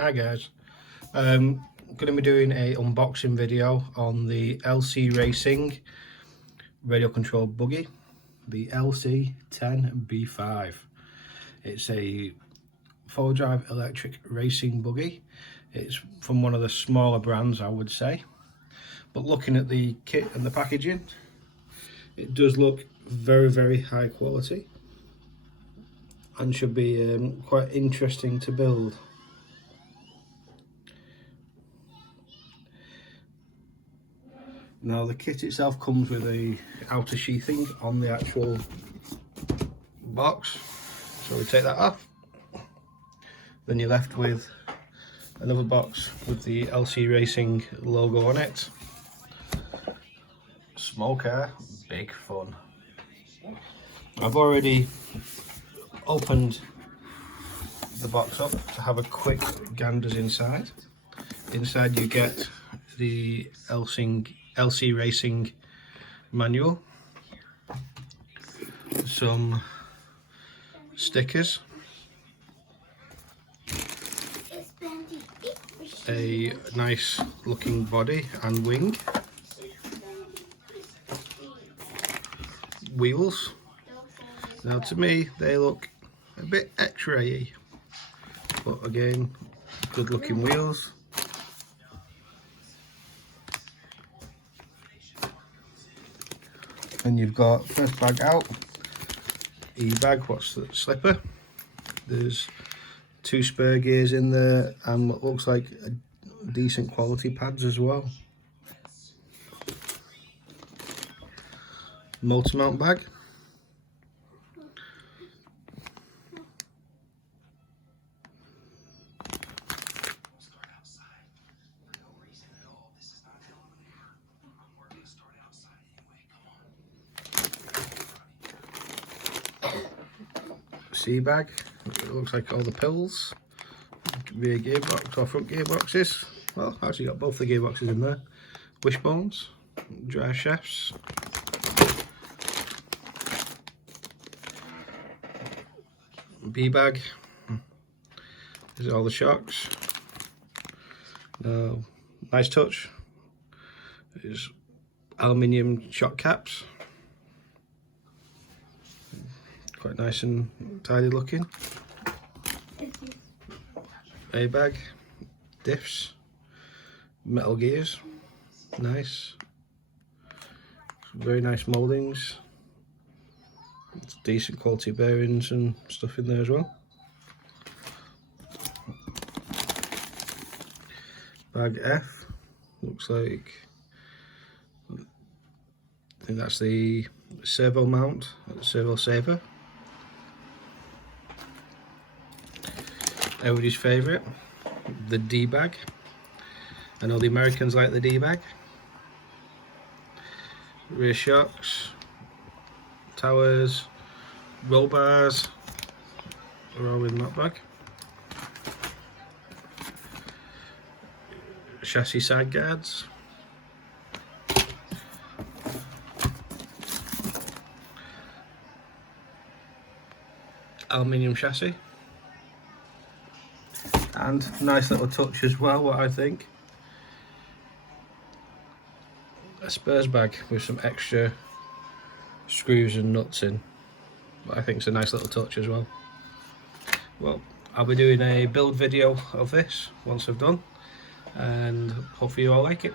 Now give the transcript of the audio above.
Hi guys, I'm going to be doing a unboxing video on the LC Racing radio controlled buggy, the lc10b5. It's a 4-drive electric racing buggy. It's from one of the smaller brands, I would say, but looking at the kit and the packaging, it does look very high quality and should be quite interesting to build. Now the kit itself comes with a outer sheathing on the actual box, so we take that off. Then you're left with another box with the LC Racing logo on it. Small car, big fun. I've already opened the box up to have a quick ganders inside. Inside you get the LC Racing manual, some stickers, a nice looking body and wing, wheels. Now to me they look a bit X-ray-y, but again, good looking wheels. And you've got first bag out, e-bag, what's the slipper. There's 2 spare gears in there and what looks like a decent quality pads as well. Multi-mount bag. C-bag, it looks like all the pills, rear gearbox or front gearboxes. Well, actually got both the gearboxes in there. Wishbones, drive shafts, B-bag, there's all the shocks. Now, nice touch is aluminium shock caps. Quite nice and tidy looking. A-bag, diffs, metal gears, nice. Very nice mouldings. It's decent quality bearings and stuff in there as well. Bag F, looks like, I think that's the servo mount, servo saver. Everybody's favourite, the D-bag. I know the Americans like the D-bag. Rear shocks, towers, roll bars are all in that bag. Chassis side guards. Aluminium chassis. And nice little touch as well, what I think, a spares bag with some extra screws and nuts in, but I think it's a nice little touch as well. Well, I'll be doing a build video of this once I've done, and hopefully you all like it.